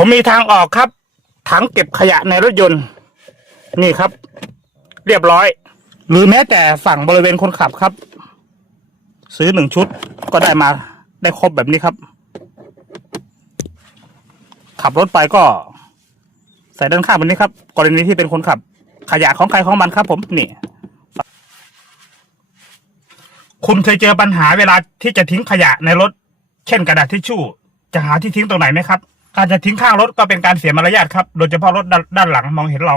ผมมีทางออกครับ ถังเก็บขยะในรถยนต์ นี่ครับ เรียบร้อย หรือแม้แต่ฝั่งบริเวณคนขับครับ ซื้อหนึ่งชุดก็ได้มาได้ครบแบบนี้ครับ ขับรถไปก็ใส่ด้านข้างแบบนี้ครับ กรณีที่เป็นคนขับ ขยะของใครของมันครับ ผมนี่คุณเคยเจอปัญหาเวลาที่จะทิ้งขยะในรถ เช่นกระดาษทิชชู่ จะหาที่ทิ้งตรงไหนไหมครับ การจะทิ้งข้างรถก็เป็นการเสียมารยาทครับ โดยเฉพาะรถด้านด้านหลังมองเห็นเรา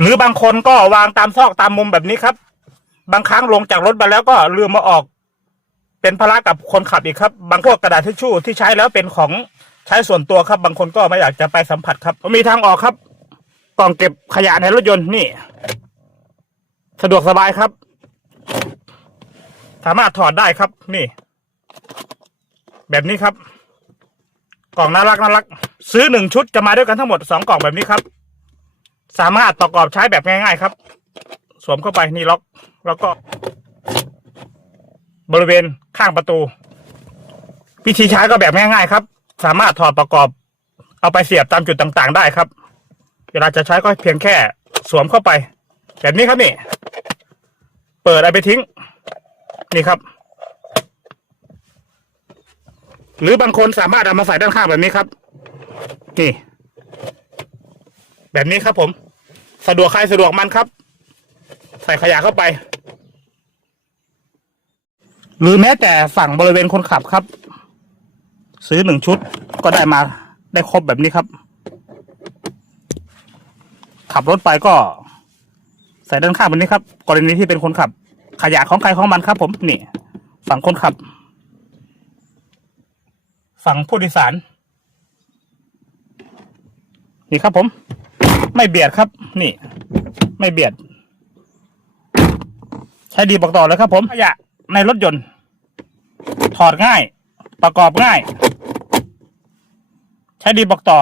หรือบางคนก็วางตามซอกตามมุมแบบนี้ครับ บางครั้งลงจากรถมาแล้วก็ลืมมาออก เป็นภาระกับคนขับอีกครับ บางพวกกระดาษทิชชู่ที่ใช้แล้วเป็นของใช้ส่วนตัวครับ บางคนก็ไม่อยากจะไปสัมผัสครับมีทางออกครับกล่องเก็บขยะในรถยนต์นี่ สะดวกสบายครับ สามารถถอดได้ครับ นี่ แบบนี้ครับ กล่องน่ารักน่ารัก ซื้อหนึ่งชุดจะมาด้วยกันทั้งหมดสองกล่องแบบนี้ครับ สามารถประกอบใช้แบบง่าย ๆ ครับ สวมเข้าไปนี่ล็อก แล้วก็ บริเวณข้างประตู วิธีใช้ก็แบบง่ายๆครับ สามารถถอดประกอบ เอาไปเสียบตามจุดต่างๆ ได้ครับ เวลาจะใช้ก็เพียงแค่สวมเข้าไป แบบนี้ครับนี่ เปิดเอาไปทิ้ง นี่ครับ หรือบางคนสามารถเอามาใส่ด้านข้างแบบนี้ครับ นี่ แบบนี้ครับผม สะดวกใครสะดวกมันครับ ใส่ขยะเข้าไป หรือแม้แต่ฝั่งบริเวณคนขับครับ ซื้อหนึ่งชุดก็ได้มาได้ครบแบบนี้ครับ ขับรถไปก็ ใส่ด้านข้างแบบนี้ครับ กรณีที่เป็นคนขับ ขยะของใครของมันครับ ผมนี่ ฝั่งคนขับ ฝั่งผู้โดยสาร นี่ครับผม ไม่เบียดครับ นี่ ไม่เบียด ใช้ดีบอกต่อเลยครับ ผมขยะในรถยนต์ ถอดง่าย ประกอบง่าย ใช้ดีบอกต่อ